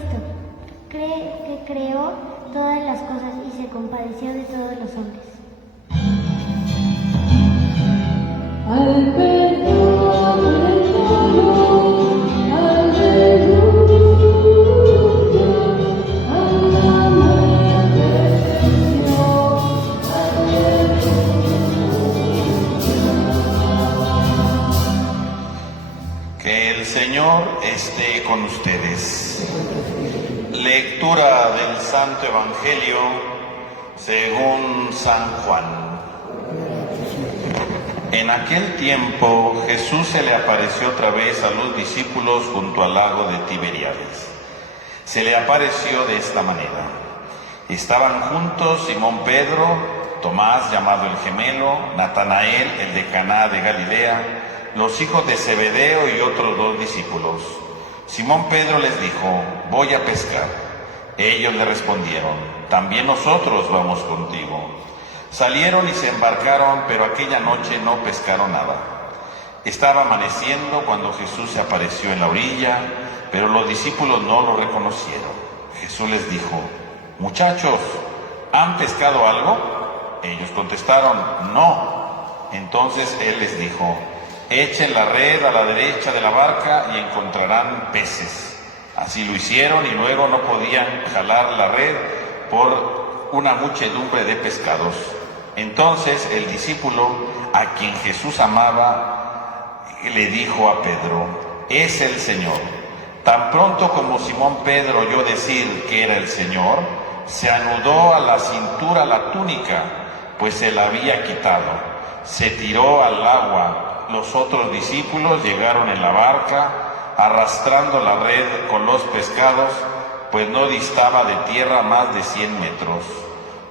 Cristo, que creó todas las cosas y se compadeció de todos los hombres. Al perdón del todo, aleluya, a la muerte venció, aleluya. Que el Señor esté con ustedes. Lectura del Santo Evangelio según San Juan. En aquel tiempo Jesús se le apareció otra vez a los discípulos junto al lago de Tiberíades. Se le apareció de esta manera. Estaban juntos Simón Pedro, Tomás llamado el gemelo, Natanael el de Caná de Galilea, los hijos de Zebedeo y otros 2 discípulos. Simón Pedro les dijo: voy a pescar. Ellos le respondieron: también nosotros vamos contigo. Salieron y se embarcaron, pero aquella noche no pescaron nada. Estaba amaneciendo cuando Jesús se apareció en la orilla, pero los discípulos no lo reconocieron. Jesús les dijo: muchachos, ¿han pescado algo? Ellos contestaron: no. Entonces Él les dijo: echen la red a la derecha de la barca y encontrarán peces. Así lo hicieron y luego no podían jalar la red por una muchedumbre de pescados. Entonces el discípulo a quien Jesús amaba le dijo a Pedro: es el Señor. Tan pronto como Simón Pedro oyó decir que era el Señor, se anudó a la cintura la túnica, pues se la había quitado. Se tiró al agua. Los otros discípulos llegaron en la barca, arrastrando la red con los pescados, pues no distaba de tierra más de 100 metros.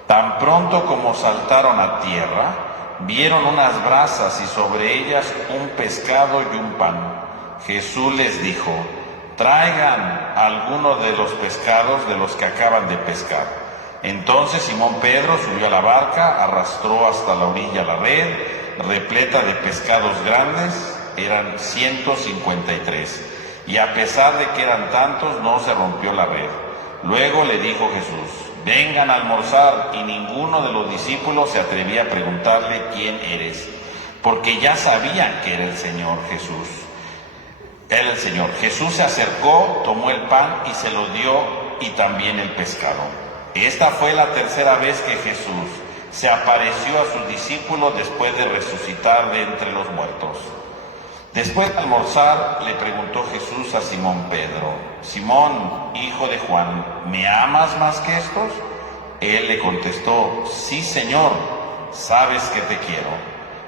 Tan pronto como saltaron a tierra, vieron unas brasas y sobre ellas un pescado y un pan. Jesús les dijo: traigan algunos de los pescados de los que acaban de pescar. Entonces Simón Pedro subió a la barca, arrastró hasta la orilla la red, repleta de pescados grandes, eran 153. Y a pesar de que eran tantos, no se rompió la red. Luego le dijo Jesús: vengan a almorzar, y ninguno de los discípulos se atrevía a preguntarle: ¿quién eres? Porque ya sabían que era el Señor Jesús. Era el Señor. Jesús se acercó, tomó el pan y se lo dio, y también el pescado. Esta fue la tercera vez que Jesús se apareció a sus discípulos después de resucitar de entre los muertos. Después de almorzar, le preguntó Jesús a Simón Pedro: Simón, hijo de Juan, ¿me amas más que estos? Él le contestó: sí, Señor, sabes que te quiero.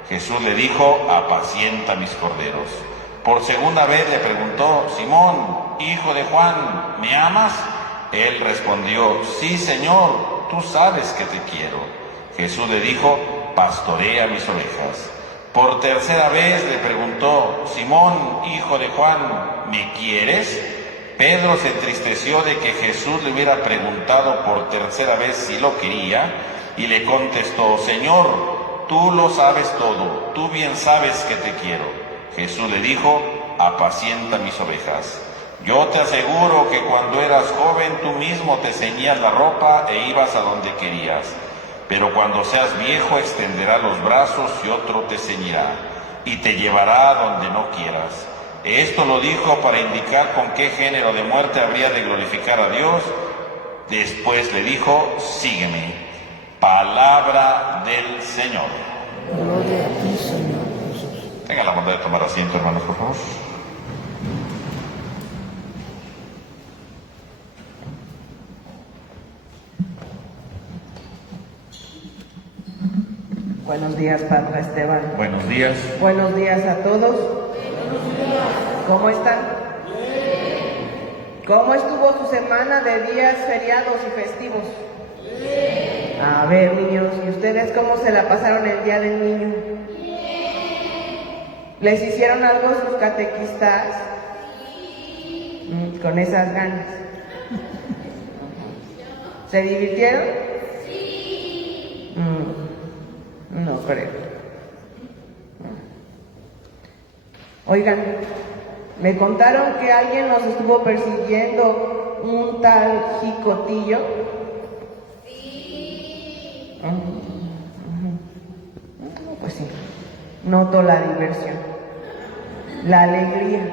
Jesús le dijo: apacienta mis corderos. Por segunda vez le preguntó: Simón, hijo de Juan, ¿me amas? Él respondió: sí, Señor, tú sabes que te quiero. Jesús le dijo: pastorea mis ovejas. Por tercera vez le preguntó: Simón, hijo de Juan, ¿me quieres? Pedro se entristeció de que Jesús le hubiera preguntado por tercera vez si lo quería, y le contestó: Señor, tú lo sabes todo, tú bien sabes que te quiero. Jesús le dijo: apacienta mis ovejas. Yo te aseguro que cuando eras joven tú mismo te ceñías la ropa e ibas a donde querías. Pero cuando seas viejo extenderás los brazos y otro te ceñirá y te llevará a donde no quieras. Esto lo dijo para indicar con qué género de muerte habría de glorificar a Dios. Después le dijo: sígueme. Palabra del Señor. Gloria a ti, Señor Jesús. Tengan la bondad de tomar asiento, hermanos, por favor. Buenos días, Padre Esteban. Buenos días. Buenos días a todos. ¿Cómo están? ¿Cómo estuvo su semana de días feriados y festivos? A ver, niños, ¿y ustedes cómo se la pasaron el día del niño? ¿Les hicieron algo sus catequistas? Con esas ganas. ¿Se divirtieron? No creo. Oigan, me contaron que alguien nos estuvo persiguiendo un tal Jicotillo? Pues sí, noto la diversión, la alegría.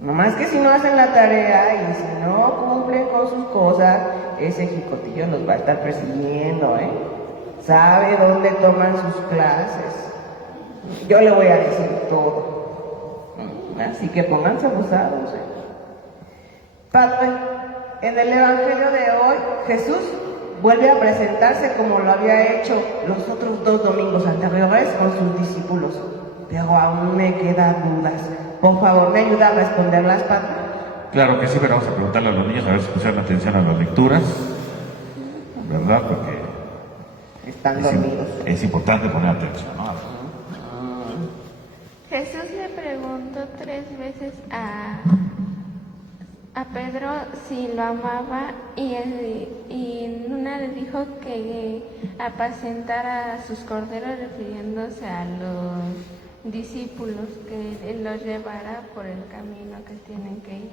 Nomás que si no hacen la tarea y si no cumplen con sus cosas, ese Jicotillo los va a estar persiguiendo, ¿eh? Sabe dónde toman sus clases. Yo le voy a decir todo. Así que pónganse abusados, ¿eh? Padre, en el Evangelio de hoy, Jesús vuelve a presentarse como lo había hecho los otros 2 domingos anteriores con sus discípulos. Pero aún me quedan dudas. Por favor, ¿me ayuda a responderlas, Padre? Claro que sí, pero vamos a preguntarle a los niños a ver si pusieron atención a las lecturas, ¿verdad? Porque Están dormidos. es importante poner atención, ¿no? Jesús le preguntó 3 veces a Pedro si lo amaba y en una le dijo que apacentara a sus corderos, refiriéndose a los discípulos, que él los llevara por el camino que tienen que ir.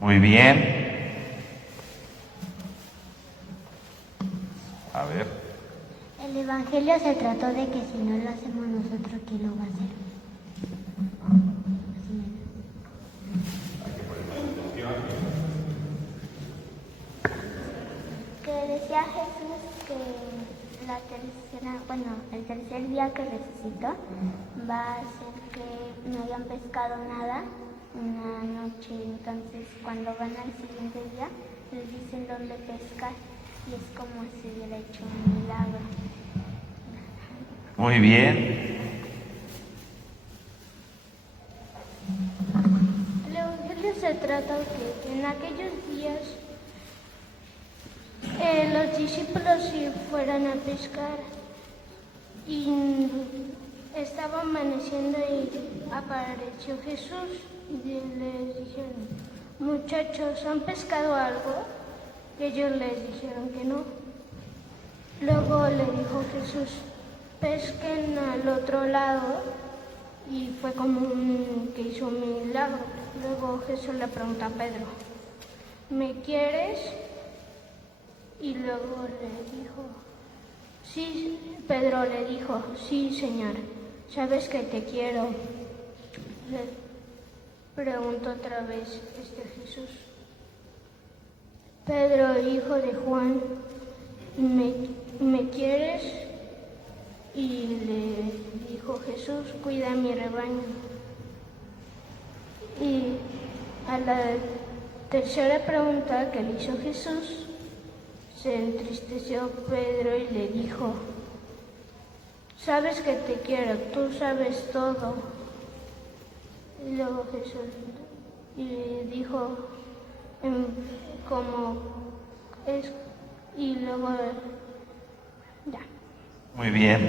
Muy bien. A ver. El Evangelio se trató de que si no lo hacemos nosotros, ¿quién lo va a hacer? Así mero. Que decía Jesús que el tercer día que resucitó va a ser que no hayan pescado nada una noche. Entonces, cuando van al siguiente día, les dicen dónde pescar y es como si hubiera hecho un milagro. Muy bien. El Evangelio se trata que en aquellos días los discípulos si fueran a pescar y estaba amaneciendo y apareció Jesús y les dijeron: muchachos, ¿han pescado algo? Y ellos les dijeron que no. Luego le dijo Jesús: pesquen al otro lado, y fue como que hizo un milagro. Luego Jesús le pregunta a Pedro: ¿me quieres? Y luego le dijo, sí, Pedro le dijo: sí, Señor, sabes que te quiero. Le preguntó otra vez Jesús: Pedro, hijo de Juan, ¿me quieres? Y le dijo Jesús: cuida mi rebaño. Y a la tercera pregunta que le hizo Jesús, se entristeció Pedro y le dijo: sabes que te quiero, tú sabes todo. Y luego Jesús le dijo como es, y luego ya. Muy bien.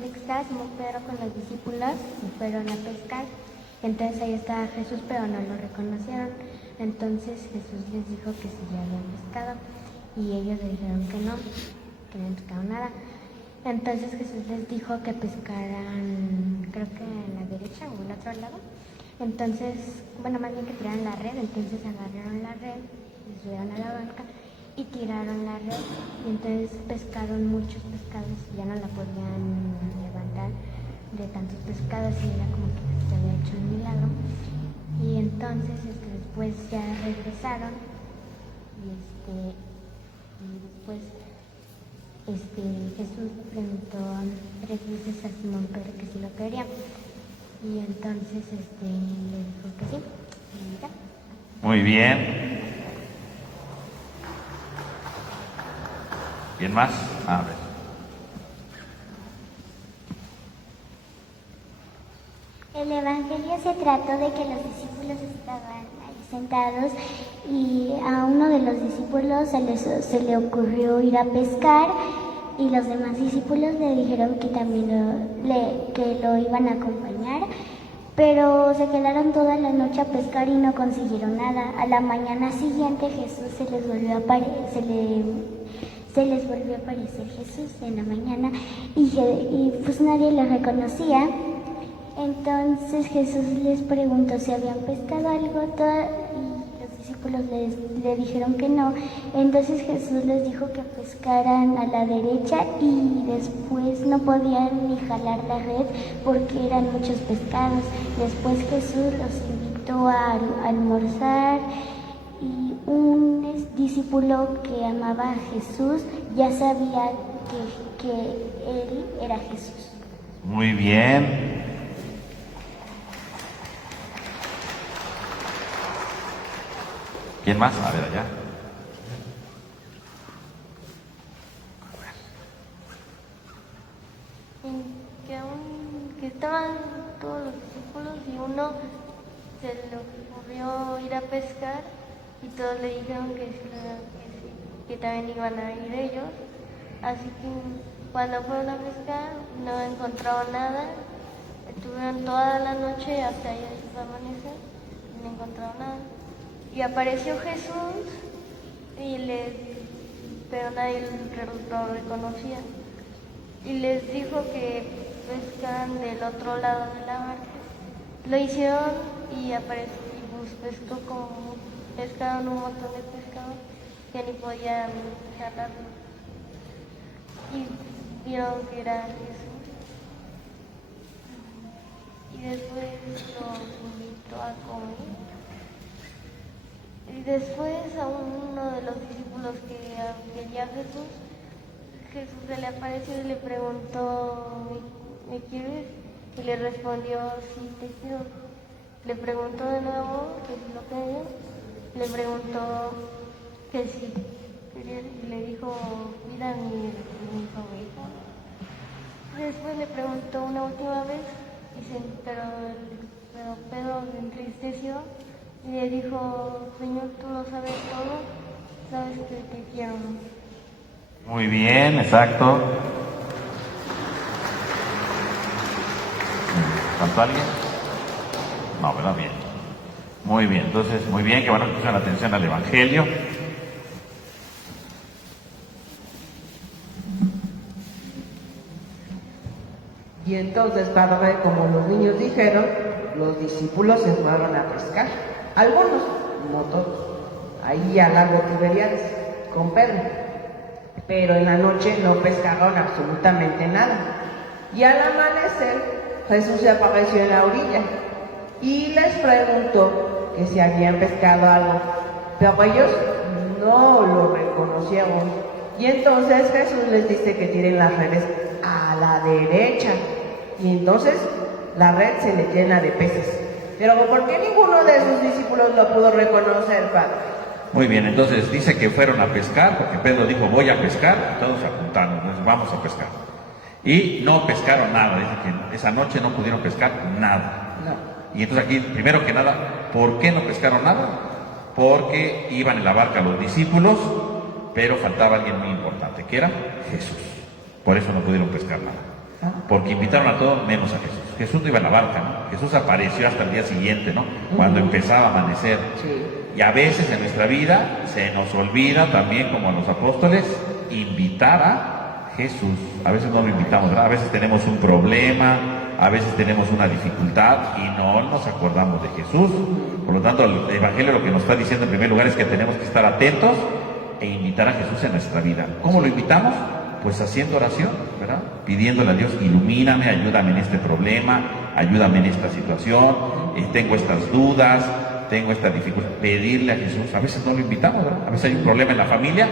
De que estaba Simón Pedro con los discípulos y fueron a pescar. Entonces ahí estaba Jesús, pero no lo reconocieron. Entonces Jesús les dijo que si ya habían pescado y ellos le dijeron que no habían pescado nada. Entonces Jesús les dijo que pescaran, creo que en la derecha o en el otro lado. Entonces, más bien que tiraran la red. Entonces agarraron la red, se subieron a la barca y tiraron la red, y entonces pescaron muchos pescados y ya no la podían levantar de tantos pescados y era como que se había hecho un milagro. Y entonces después ya regresaron y después Jesús preguntó 3 veces a Simón Pedro que si lo quería, y entonces le dijo que sí, y ya. Muy bien. ¿Bien más? A ver. El Evangelio se trató de que los discípulos estaban ahí sentados y a uno de los discípulos se le ocurrió ir a pescar, y los demás discípulos le dijeron que también que lo iban a acompañar, pero se quedaron toda la noche a pescar y no consiguieron nada. A la mañana siguiente Jesús se les volvió a se les volvió a aparecer Jesús en la mañana y pues nadie lo reconocía. Entonces Jesús les preguntó si habían pescado algo y los discípulos le dijeron que no. Entonces Jesús les dijo que pescaran a la derecha y después no podían ni jalar la red porque eran muchos pescados. Después Jesús los invitó a almorzar y un discípulo que amaba a Jesús ya sabía que él era Jesús. Muy bien. ¿Quién más? A ver, allá. Que estaban todos los discípulos y uno se le ocurrió ir a pescar y todos le dijeron que también iban a ir ellos. Así que cuando fueron a pescar no encontraron nada, estuvieron toda la noche hasta el amanecer y no encontraron nada. Y apareció Jesús pero nadie lo reconocía. Y les dijo que pescaran del otro lado de la barca. Lo hicieron y pescaron un montón de pescado que ni podían jalarlo. Y vieron que era Jesús. Y después los invitó a comer. Y después a uno de los discípulos que quería a Jesús se le apareció y le preguntó, ¿me quieres? Y le respondió, sí, te quiero. Le preguntó de nuevo que si lo quería. Le preguntó que si quería y le dijo, mira mi oveja. Después le preguntó una última vez, pero Pedro se entristeció y le dijo, Señor, tú lo sabes todo, sabes que te quiero. Muy bien, exacto. ¿Faltó alguien? No, ¿verdad? Bien. Muy bien, entonces, muy bien, que van a prestar atención al Evangelio. Y entonces, padre, como los niños dijeron, los discípulos se fueron a pescar. Algunos, no todos, ahí al lago Tiberíades, con Pedro. Pero en la noche no pescaron absolutamente nada. Y al amanecer, Jesús se apareció en la orilla y les preguntó que si habían pescado algo. Pero ellos no lo reconocieron. Y entonces Jesús les dice que tiren las redes a la derecha. Y entonces la red se le llena de peces. Pero ¿por qué ninguno de sus discípulos lo pudo reconocer, padre? Muy bien, entonces dice que fueron a pescar, porque Pedro dijo, voy a pescar, y todos se apuntaron, entonces vamos a pescar. Y no pescaron nada, dice que esa noche no pudieron pescar nada. No. Y entonces aquí, primero que nada, ¿por qué no pescaron nada? Porque iban en la barca los discípulos, pero faltaba alguien muy importante, que era Jesús. Por eso no pudieron pescar nada. Porque invitaron a todos menos a Jesús. Jesús no iba en la barca, ¿no? Jesús apareció hasta el día siguiente, ¿no? Cuando empezaba a amanecer. Sí. Y a veces en nuestra vida se nos olvida también, como a los apóstoles, invitar a Jesús. A veces no lo invitamos, ¿verdad? A veces tenemos un problema, a veces tenemos una dificultad y no nos acordamos de Jesús. Por lo tanto, el Evangelio lo que nos está diciendo en primer lugar es que tenemos que estar atentos e invitar a Jesús en nuestra vida. ¿Cómo lo invitamos? Pues haciendo oración, ¿verdad? Pidiéndole a Dios, ilumíname, ayúdame en este problema, ayúdame en esta situación, tengo estas dudas, tengo esta dificultad. Pedirle a Jesús. A veces no lo invitamos, ¿verdad? A veces hay un problema en la familia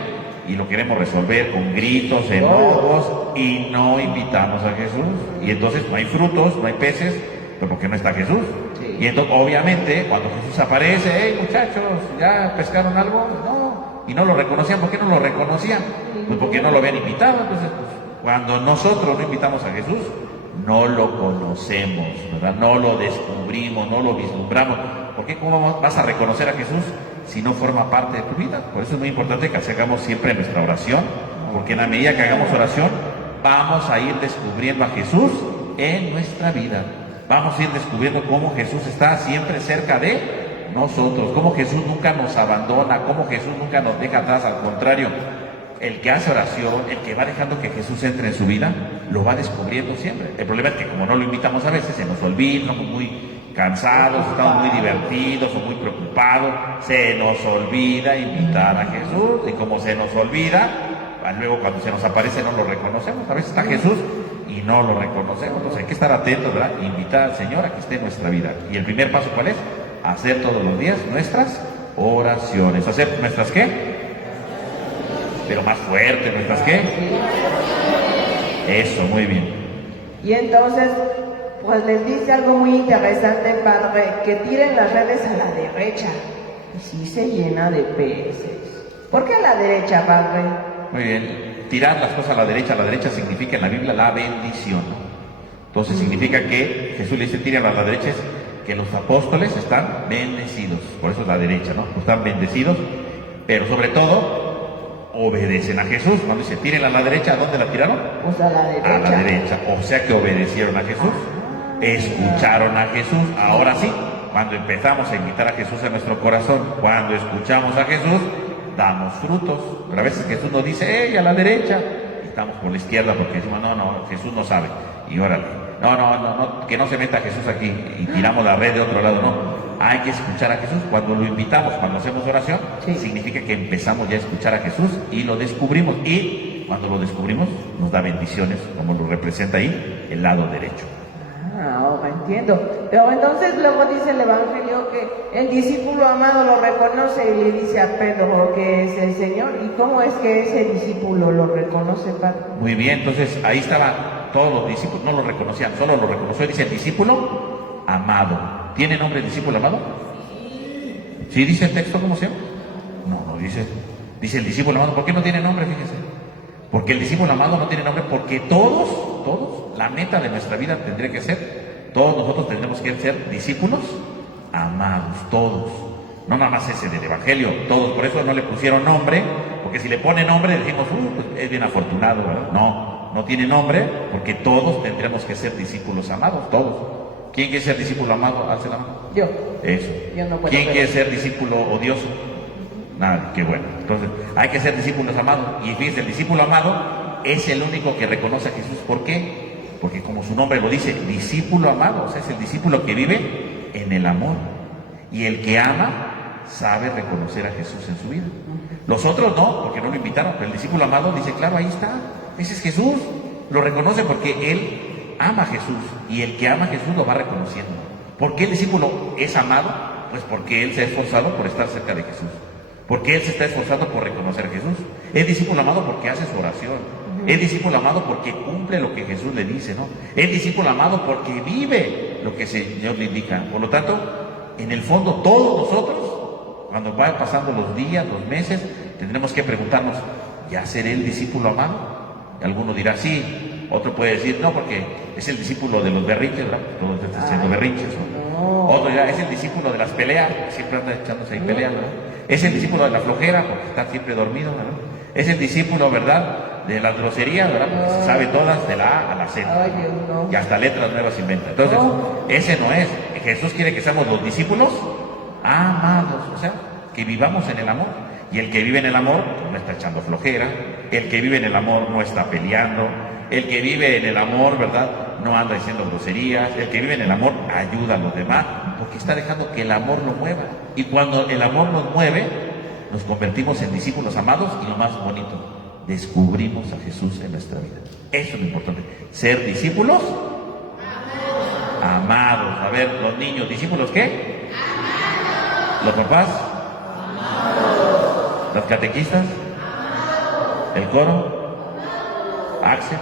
y lo queremos resolver con gritos, enojos, y no invitamos a Jesús. Y entonces no hay frutos, no hay peces, pues porque no está Jesús. Sí. Y entonces, obviamente, cuando Jesús aparece, hey muchachos, ¿ya pescaron algo? No. Y no lo reconocían. ¿Por qué no lo reconocían? Pues porque no lo habían invitado. Entonces, pues, cuando nosotros no invitamos a Jesús, no lo conocemos, ¿verdad? No lo descubrimos, no lo vislumbramos. ¿Por qué? ¿Cómo vas a reconocer a Jesús si no forma parte de tu vida? Por eso es muy importante que hagamos siempre nuestra oración, porque en la medida que hagamos oración, vamos a ir descubriendo a Jesús en nuestra vida. Vamos a ir descubriendo cómo Jesús está siempre cerca de nosotros, cómo Jesús nunca nos abandona, cómo Jesús nunca nos deja atrás, al contrario, el que hace oración, el que va dejando que Jesús entre en su vida, lo va descubriendo siempre. El problema es que como no lo invitamos a veces, se nos olvida, estamos muy cansados, estamos muy divertidos o muy preocupados, se nos olvida invitar a Jesús, y como se nos olvida, luego cuando se nos aparece no lo reconocemos. A veces está Jesús y no lo reconocemos. Entonces hay que estar atentos, ¿verdad? Invitar al Señor a que esté en nuestra vida. Y el primer paso, ¿cuál es? Hacer todos los días nuestras oraciones. ¿Hacer nuestras qué? Pero más fuerte, ¿nuestras qué? Eso, muy bien. Y entonces, pues les dice algo muy interesante, padre, que tiren las redes a la derecha. Y sí se llena de peces. ¿Por qué a la derecha, padre? Muy bien. Tirar las cosas a la derecha significa en la Biblia la bendición. Entonces significa que Jesús le dice tiren a la derecha, es que los apóstoles están bendecidos. Por eso es la derecha, ¿no? Están bendecidos, pero sobre todo obedecen a Jesús. Cuando dice tiren a la derecha, ¿a dónde la tiraron? Pues a la derecha. A la derecha. O sea que obedecieron a Jesús, escucharon a Jesús. Ahora sí, cuando empezamos a invitar a Jesús a nuestro corazón, cuando escuchamos a Jesús, damos frutos. Pero a veces Jesús nos dice, ¡hey, a la derecha! Y estamos por la izquierda porque decimos, no, Jesús no sabe. Y órale, no, que no se meta Jesús aquí y tiramos la red de otro lado, no. Hay que escuchar a Jesús. Cuando lo invitamos, cuando hacemos oración, significa que empezamos ya a escuchar a Jesús y lo descubrimos. Y cuando lo descubrimos, nos da bendiciones, como lo representa ahí el lado derecho. Ahora entiendo. Pero entonces luego dice el Evangelio que el discípulo amado lo reconoce y le dice a Pedro que es el Señor. ¿Y cómo es que ese discípulo lo reconoce, padre? Muy bien, entonces ahí estaban todos los discípulos, no lo reconocían, solo lo reconoció, dice el discípulo amado. ¿Tiene nombre el discípulo amado? ¿Sí dice el texto cómo se llama? No, dice el discípulo amado. ¿Por qué no tiene nombre? Fíjese. Porque el discípulo amado no tiene nombre, porque todos, la meta de nuestra vida tendría que ser, todos nosotros tendremos que ser discípulos amados, todos. No nada más ese del Evangelio, todos. Por eso no le pusieron nombre, porque si le pone nombre decimos, pues es bien afortunado, ¿verdad? No tiene nombre, porque todos tendremos que ser discípulos amados, todos. ¿Quién quiere ser discípulo amado? Alce la mano. Yo. Eso. Yo no puedo. ¿Quién quiere ser discípulo odioso? Nadie, qué bueno. Entonces, hay que ser discípulos amados. Y fíjense, el discípulo amado es el único que reconoce a Jesús. ¿Por qué? Porque como su nombre lo dice, discípulo amado, o sea, es el discípulo que vive en el amor. Y el que ama sabe reconocer a Jesús en su vida. Los otros no, porque no lo invitaron, pero el discípulo amado dice, claro, ahí está, ese es Jesús. Lo reconoce porque él ama a Jesús, y el que ama a Jesús lo va reconociendo. ¿Por qué el discípulo es amado? Pues porque él se ha esforzado por estar cerca de Jesús. Porque él se está esforzando por reconocer a Jesús. Es discípulo amado porque hace su oración. Es discípulo amado porque cumple lo que Jesús le dice, ¿no? Es discípulo amado porque vive lo que el Señor le indica. Por lo tanto, en el fondo, todos nosotros, cuando vayan pasando los días, los meses, tendremos que preguntarnos, ¿ya seré el discípulo amado? Y alguno dirá, sí. Otro puede decir, no, porque es el discípulo de los berrinches, ¿verdad? Todos están haciendo berrinches, ¿no? Otro dirá, es el discípulo de las peleas, siempre anda echándose ahí peleas, ¿verdad? Es el discípulo de la flojera, porque está siempre dormido, ¿verdad? Es el discípulo, ¿verdad?, de las groserías, ¿verdad? Porque se sabe todas de la A a la Z. Y hasta letras nuevas inventa. Entonces, ese no es. Jesús quiere que seamos los discípulos amados, o sea, que vivamos en el amor. Y el que vive en el amor no está echando flojera. El que vive en el amor no está peleando. El que vive en el amor, ¿verdad?, no anda diciendo groserías. El que vive en el amor ayuda a los demás, porque está dejando que el amor lo mueva. Y cuando el amor nos mueve, nos convertimos en discípulos amados, y lo más bonito, descubrimos a Jesús en nuestra vida. Eso es lo importante, ser discípulos amados. A ver, los niños, ¿discípulos qué? Amados. ¿Los papás? Amados. ¿Las catequistas? Amados. ¿El coro? Amados. ¿Axel?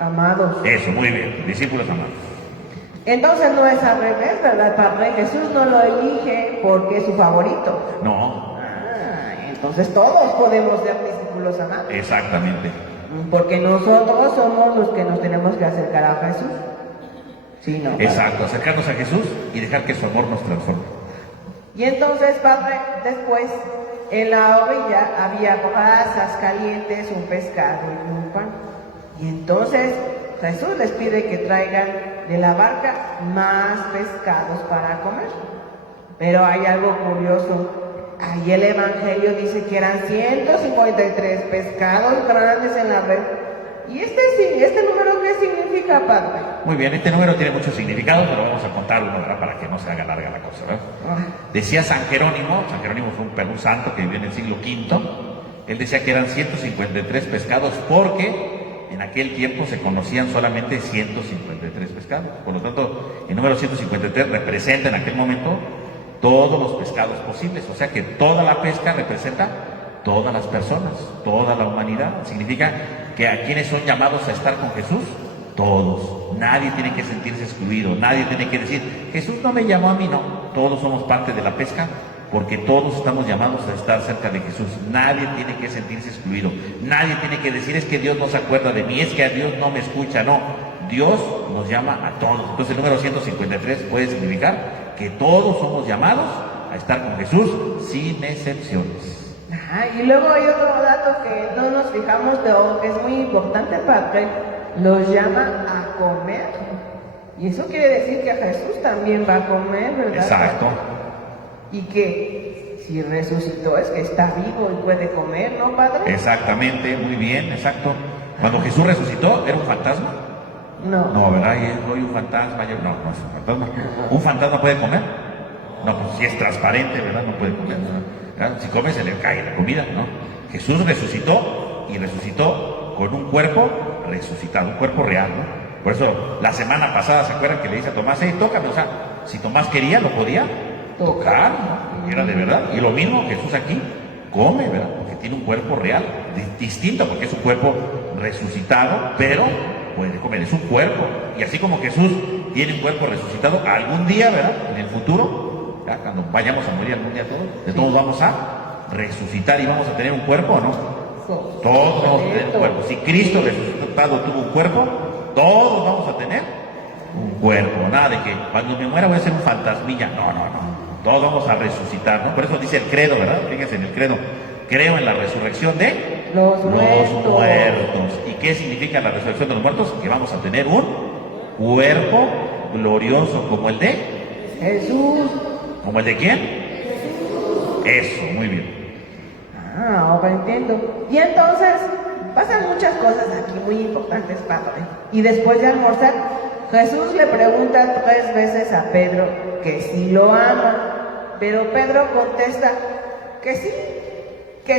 Amados. Eso, muy bien, discípulos amados. Entonces no es al revés, ¿verdad, padre? Jesús no lo elige porque es su favorito. No. Entonces todos podemos ser discípulos amados. Exactamente. Porque nosotros somos los que nos tenemos que acercar a Jesús. Sí, ¿no? Exacto, acercarnos a Jesús y dejar que su amor nos transforme. Y entonces, padre, después en la orilla había brasas calientes, un pescado y un pan. Y entonces Jesús les pide que traigan de la barca más pescados para comer. Pero hay algo curioso. ahí el Evangelio dice que eran 153 pescados grandes en la red. ¿Y este número qué significa, Padre? Muy bien, este número tiene mucho significado, pero vamos a contar uno, ¿verdad? Para que no se haga larga la cosa, ¿verdad? Decía San Jerónimo fue un santo que vivió en el siglo V, él decía que eran 153 pescados porque en aquel tiempo se conocían solamente 153 pescados. Por lo tanto, el número 153 representa en aquel momento todos los pescados posibles, o sea que toda la pesca representa todas las personas, toda la humanidad. Significa que a quienes son llamados a estar con Jesús, todos. Nadie tiene que sentirse excluido, nadie tiene que decir, Jesús no me llamó a mí, no. Todos somos parte de la pesca porque todos estamos llamados a estar cerca de Jesús. Nadie tiene que sentirse excluido, nadie tiene que decir, es que Dios no se acuerda de mí, es que a Dios no me escucha, no. Dios nos llama a todos. Entonces el número 153 puede significar que todos somos llamados a estar con Jesús sin excepciones. Y luego hay otro dato que no nos fijamos, pero que es muy importante, Padre. Los llama a comer. Y eso quiere decir que a Jesús también va a comer, ¿verdad? Exacto. Y que si resucitó es que está vivo y puede comer, ¿no, Padre? Exactamente, muy bien, exacto. Cuando Jesús resucitó, ¿era un fantasma? No. No, ¿verdad? Soy un fantasma. No, no es un fantasma. ¿Un fantasma puede comer? No, pues si es transparente, ¿verdad? No puede comer, ¿verdad? Si come se le cae la comida, ¿no? Jesús resucitó y resucitó con un cuerpo resucitado, un cuerpo real, ¿no? Por eso la semana pasada, ¿se acuerdan que le dice a Tomás, tócame? O sea, si Tomás quería, lo podía tocar, ¿no? Y era de verdad. Y lo mismo Jesús aquí come, ¿verdad? Porque tiene un cuerpo real, distinto, porque es un cuerpo resucitado, pero puede comer, es un cuerpo. Y así como Jesús tiene un cuerpo resucitado, algún día, ¿verdad? En el futuro, ¿ya? Cuando vayamos a morir algún día todos, de todos vamos a resucitar y vamos a tener un cuerpo, ¿o no? Todos vamos a tener un cuerpo. Si Cristo resucitado tuvo un cuerpo, todos vamos a tener un cuerpo. Nada de que cuando me muera voy a ser un fantasmilla. No, no, no. Todos vamos a resucitar, ¿no? Por eso dice el credo, ¿verdad? Fíjense en el credo. Creo en la resurrección de los muertos. ¿Y qué significa la resurrección de los muertos? Que vamos a tener un cuerpo glorioso como el de Jesús. ¿Como el de quién? Eso, muy bien. Ahora entiendo. Y entonces, pasan muchas cosas aquí muy importantes, Padre. Y después de almorzar, Jesús le pregunta 3 veces a Pedro que si lo ama. Pero Pedro contesta que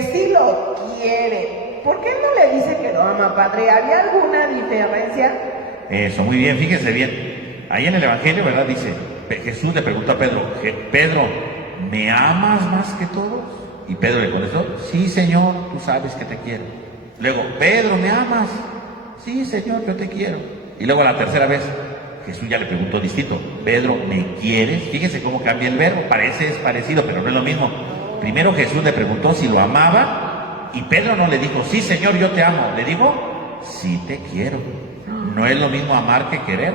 sí lo quiere. ¿Por qué no le dice que lo ama, Padre? ¿Había alguna diferencia? Eso, muy bien, fíjense bien. Ahí en el Evangelio, ¿verdad? Dice, Jesús le preguntó a Pedro, Pedro, ¿me amas más que todos? Y Pedro le contestó, sí, Señor, tú sabes que te quiero. Luego, Pedro, ¿me amas? Sí, Señor, yo te quiero. Y luego la tercera vez, Jesús ya le preguntó distinto, Pedro, ¿me quieres? Fíjense cómo cambia el verbo, es parecido, pero no es lo mismo. Primero Jesús le preguntó si lo amaba y Pedro no le dijo, sí, Señor, yo te amo. Le dijo, sí te quiero. No es lo mismo amar que querer,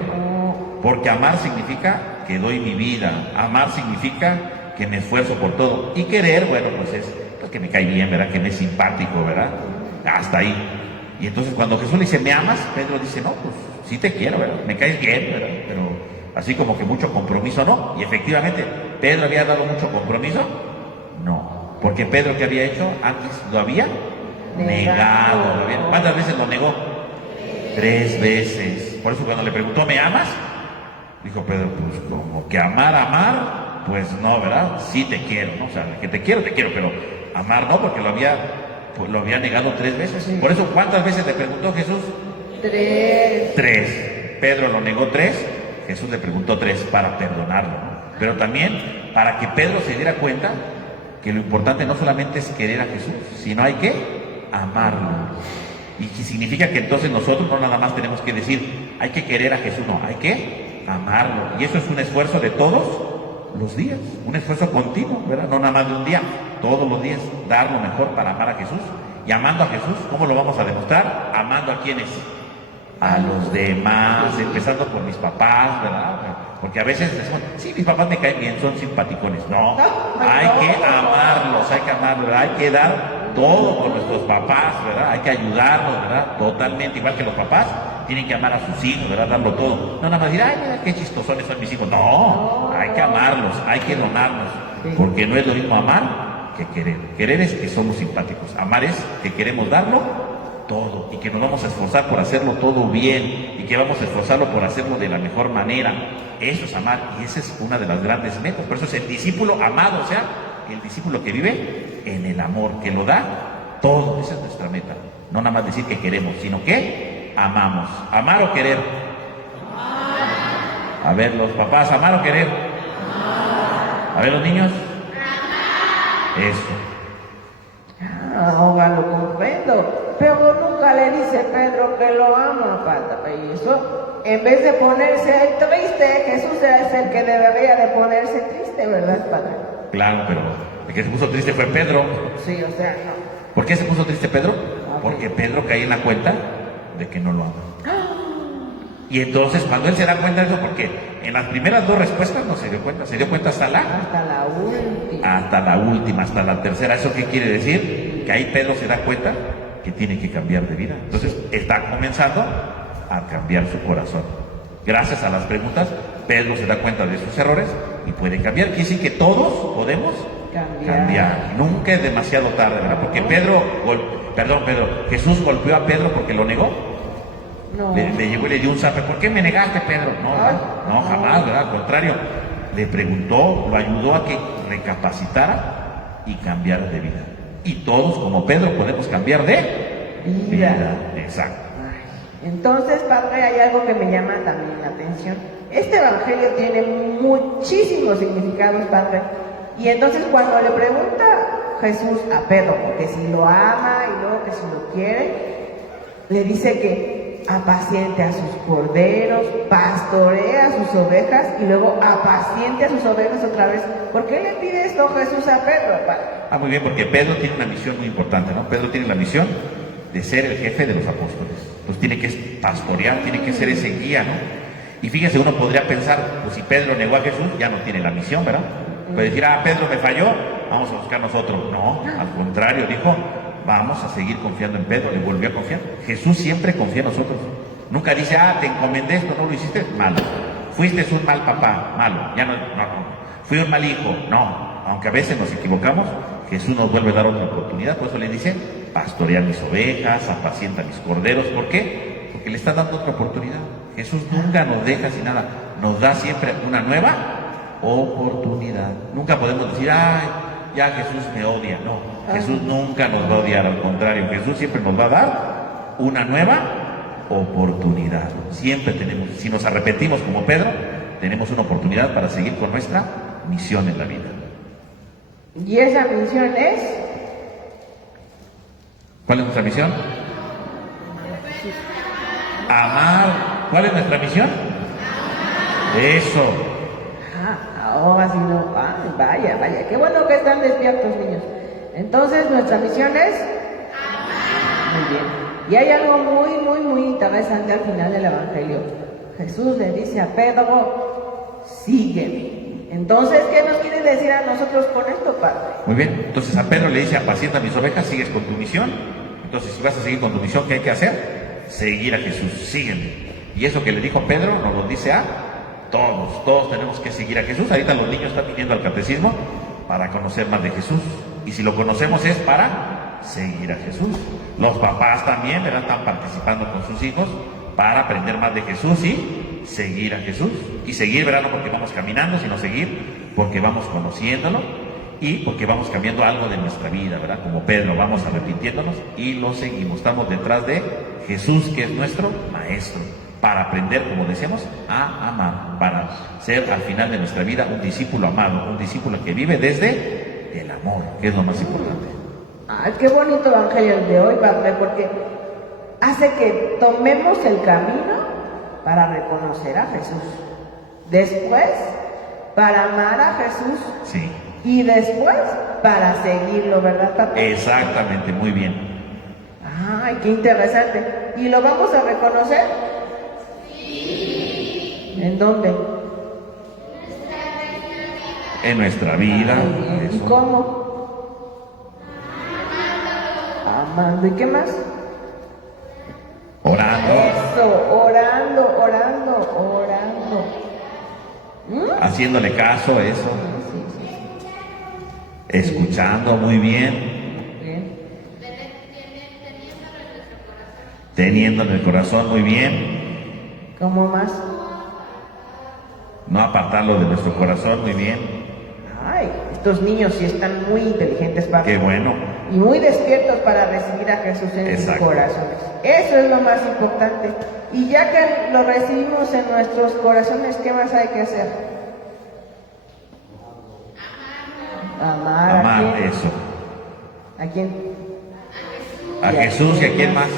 porque amar significa que doy mi vida, amar significa que me esfuerzo por todo, y querer, bueno, pues es pues que me cae bien, ¿verdad? Que me es simpático, ¿verdad? Hasta ahí. Y entonces cuando Jesús le dice, ¿me amas? Pedro dice, no, pues sí te quiero, ¿verdad? Me caes bien, ¿verdad? Pero así como que mucho compromiso, ¿no? Y efectivamente, ¿Pedro había dado mucho compromiso? No, porque Pedro, ¿qué había hecho? Antes lo había negado. ¿Cuántas veces lo negó? 3 veces. Por eso cuando le preguntó, ¿me amas? Dijo Pedro, pues como que amar, pues no, ¿verdad? Sí te quiero, ¿no? O sea, que te quiero, pero amar no, porque lo había negado 3 veces. Sí. Por eso, ¿cuántas veces le preguntó Jesús? 3. 3. Pedro lo negó 3, Jesús le preguntó 3 para perdonarlo, ¿no? Pero también para que Pedro se diera cuenta que lo importante no solamente es querer a Jesús, sino hay que amarlo. Y que significa que entonces nosotros no nada más tenemos que decir, hay que querer a Jesús, no, hay que amarlo. Y eso es un esfuerzo de todos los días, un esfuerzo continuo, ¿verdad? No nada más de un día, todos los días, dar lo mejor para amar a Jesús. Y amando a Jesús, ¿cómo lo vamos a demostrar? Amando a quienes, a los demás, empezando por mis papás, ¿verdad? Porque a veces decimos, sí, mis papás me caen bien, son simpaticones. No, hay que amarlos, hay que dar todo por nuestros papás, ¿verdad? Hay que ayudarlos, ¿verdad? Totalmente, igual que los papás tienen que amar a sus hijos, ¿verdad? Darlo todo. No nada más decir, ay, mira qué chistosones son mis hijos. No, hay que amarlos, hay que donarlos, porque no es lo mismo amar que querer. Querer es que somos simpáticos. Amar es que queremos darlo todo y que nos vamos a esforzar por hacerlo todo bien y que vamos a esforzarlo por hacerlo de la mejor manera. Eso es amar y esa es una de las grandes metas. Por eso es el discípulo amado, o sea, el discípulo que vive en el amor, que lo da todo. Esa es nuestra meta. No nada más decir que queremos, sino que amamos. ¿Amar o querer? A ver, los papás, ¿amar o querer? A ver, los niños. Eso. Ahora lo comprendo, pero nunca le dice Pedro que lo ama, padre. Y eso, en vez de ponerse triste, Jesús es el que debería de ponerse triste, ¿verdad, padre? Claro, pero el que se puso triste fue Pedro. Sí, o sea, no. ¿Por qué se puso triste Pedro? Porque Pedro caía en la cuenta de que no lo ama. Y entonces cuando él se da cuenta de eso, porque en las primeras dos respuestas no se dio cuenta, se dio cuenta hasta la última, hasta la tercera. ¿Eso qué quiere decir? Que ahí Pedro se da cuenta que tiene que cambiar de vida. Entonces está comenzando a cambiar su corazón. Gracias a las preguntas, Pedro se da cuenta de sus errores y puede cambiar. Quiere decir que todos podemos cambiar. Nunca es demasiado tarde, ¿verdad? Porque Jesús golpeó a Pedro porque lo negó. No. Le llegó y le dio un zape. ¿Por qué me negaste, Pedro? No, jamás, ¿verdad? Al contrario, le preguntó, lo ayudó a que recapacitara y cambiara de vida. Y todos, como Pedro, podemos cambiar de vida. Exacto. Entonces, padre, hay algo que me llama también la atención. Este evangelio tiene muchísimos significados, padre. Y entonces cuando le pregunta Jesús a Pedro, que si lo ama y luego que si lo quiere, le dice que apaciente a sus corderos, pastorea a sus ovejas y luego apaciente a sus ovejas otra vez. ¿Por qué le pide esto Jesús a Pedro, padre? Muy bien, porque Pedro tiene una misión muy importante, ¿no? Pedro tiene la misión de ser el jefe de los apóstoles. Pues tiene que pastorear, tiene que ser ese guía, ¿no? Y fíjense, uno podría pensar, pues si Pedro negó a Jesús, ya no tiene la misión, ¿verdad? Puede decir, Pedro me falló, vamos a buscar nosotros. No, al contrario, dijo, vamos a seguir confiando en Pedro, le volvió a confiar. Jesús siempre confía en nosotros. Nunca dice, te encomendé esto, no lo hiciste, malo. Fuiste un mal papá, malo. Ya no. Fui un mal hijo, no. Aunque a veces nos equivocamos, Jesús nos vuelve a dar otra oportunidad. Por eso le dice, pastorea mis ovejas, apacienta mis corderos. ¿Por qué? Porque le está dando otra oportunidad. Jesús nunca nos deja sin nada. Nos da siempre una nueva oportunidad. Nunca podemos decir, ya Jesús me odia. No, Jesús nunca nos va a odiar. Al contrario, Jesús siempre nos va a dar una nueva oportunidad. Siempre tenemos, si nos arrepentimos como Pedro, tenemos una oportunidad para seguir con nuestra misión en la vida. ¿Y esa misión es? ¿Cuál es nuestra misión? Amar. ¿Cuál es nuestra misión? Eso. Ahora sí no. Vaya, qué bueno que están despiertos, niños. Entonces, nuestra misión es amar. Muy bien. Y hay algo muy interesante al final del Evangelio. Jesús le dice a Pedro, sígueme. Entonces, ¿qué nos quiere decir a nosotros con esto, padre? Muy bien. Entonces a Pedro le dice, apacienta mis ovejas, sigues con tu misión. Entonces, si vas a seguir con tu misión, ¿qué hay que hacer? Seguir a Jesús, sígueme. Y eso que le dijo Pedro nos lo dice a todos tenemos que seguir a Jesús. Ahorita los niños están viniendo al catecismo para conocer más de Jesús. Y si lo conocemos es para seguir a Jesús. Los papás también, ¿verdad? Están participando con sus hijos para aprender más de Jesús y seguir a Jesús. Y seguir, ¿verdad? No porque vamos caminando, sino seguir porque vamos conociéndolo y porque vamos cambiando algo de nuestra vida, ¿verdad? Como Pedro, vamos arrepintiéndonos y lo seguimos. Estamos detrás de Jesús, que es nuestro maestro, para aprender, como decíamos, a amar, para ser al final de nuestra vida un discípulo amado, un discípulo que vive desde el amor, que es lo más importante. Qué bonito evangelio el de hoy, padre, porque hace que tomemos el camino para reconocer a Jesús. Después, para amar a Jesús. Sí. Y después, para seguirlo, ¿verdad, papá? Exactamente, muy bien. Ay, qué interesante. ¿Y lo vamos a reconocer? Sí. ¿En dónde? En nuestra vida. ¿Y cómo? Amando. ¿Y qué más? Orando. Eso, orando. Haciéndole caso, eso. Sí. Escuchando, muy bien. Bien. Teniendo en el corazón, muy bien. ¿Cómo más? No apartarlo de nuestro corazón, muy bien. Ay, estos niños sí están muy inteligentes, papi. Qué bueno. Y muy despiertos para recibir a Jesús en sus Exacto. corazones. Eso es lo más importante. Y ya que lo recibimos en nuestros corazones, ¿qué más hay que hacer? Amar. ¿A Amar, quién? eso. ¿A quién? A Jesús y a quién más.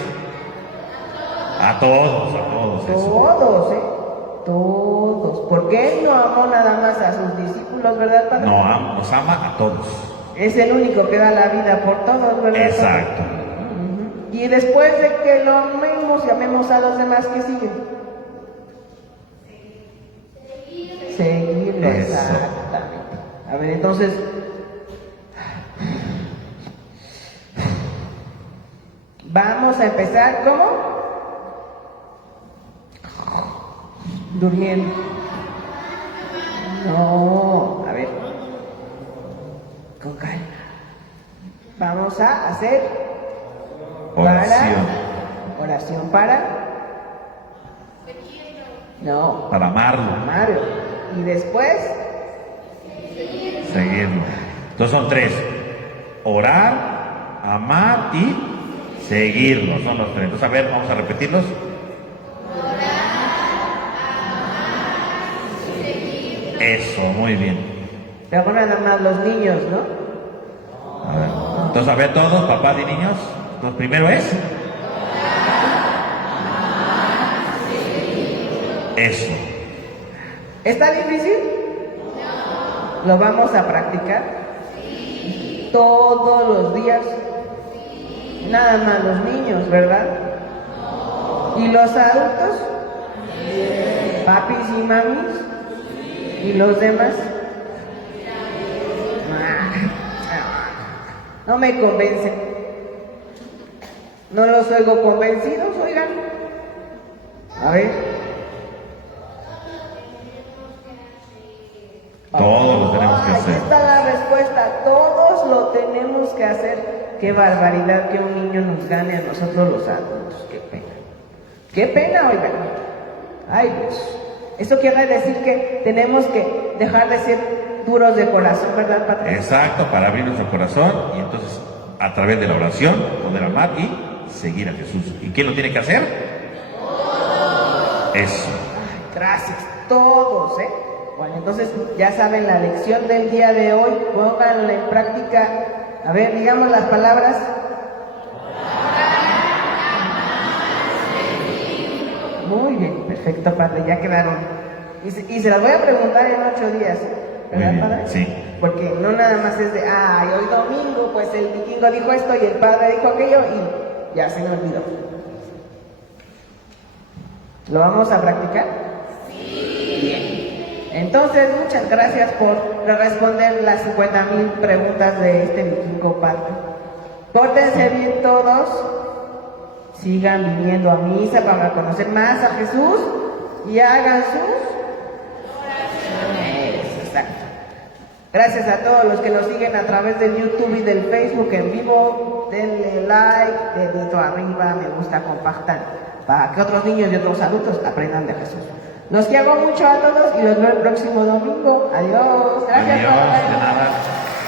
A todos, eso. Todos, ¿eh? Todos. Porque Él no amó nada más a sus discípulos, ¿verdad, Padre? No, nos ama a todos. Es el único que da la vida por todos, ¿verdad? Exacto. Ujú. Y después de que lo amemos y amemos a los demás, ¿qué sigue? Seguirlo, Eso. exactamente. A ver, entonces... Vamos a empezar, ¿cómo? Durmiendo. No, a ver. Con calma. Vamos a hacer Oración. oración para. No, Para amarlo, Mario. Y después, seguirlo. Entonces son tres. Orar, amar y seguirlo. Son los tres. Entonces, a ver, vamos a repetirlos. Eso, muy bien. pero nada más los niños, ¿no? A ver. Entonces, a ver todos, papás y niños. Entonces, primero es. Eso. ¿Está difícil? ¿Lo vamos a practicar? Todos los días. Nada más los niños, ¿verdad? ¿Y los adultos? ¿Papis y mamis? ¿Y los demás? No me convencen. No los oigo convencidos, oigan. A ver. Todos lo tenemos que Ahí hacer. está la respuesta. Todos lo tenemos que hacer. Qué barbaridad que un niño nos gane a nosotros los adultos. Qué pena. Qué pena, oigan. Ay, Dios. Eso quiere decir que tenemos que dejar de ser duros de corazón, ¿verdad, Padre? Exacto, para abrir nuestro corazón y entonces a través de la oración poder amar y seguir a Jesús. ¿Y quién lo tiene que hacer? Eso. Gracias, todos, ¿eh? Bueno, entonces ya saben la lección del día de hoy. Pónganla en práctica. A ver, digamos las palabras. Muy bien, perfecto, Padre, ya quedaron. Y se las voy a preguntar en 8 días, ¿verdad, Muy bien, Padre? sí. Porque no nada más es de, ay, hoy domingo, pues el vikingo dijo esto y el Padre dijo aquello y ya se me olvidó. ¿Lo vamos a practicar? Sí. Bien. Entonces, muchas gracias por responder las 50,000 preguntas de este vikingo, Padre. Pórtense bien todos. Sigan viniendo a misa para conocer más a Jesús y hagan sus oraciones. Exacto. Gracias a todos los que nos siguen a través del YouTube y del Facebook en vivo. Denle like, dedito arriba, me gusta, compartan para que otros niños y otros adultos aprendan de Jesús. Los quiero mucho a todos y los veo el próximo domingo. Adiós. Gracias. Adiós, Padre. de nada.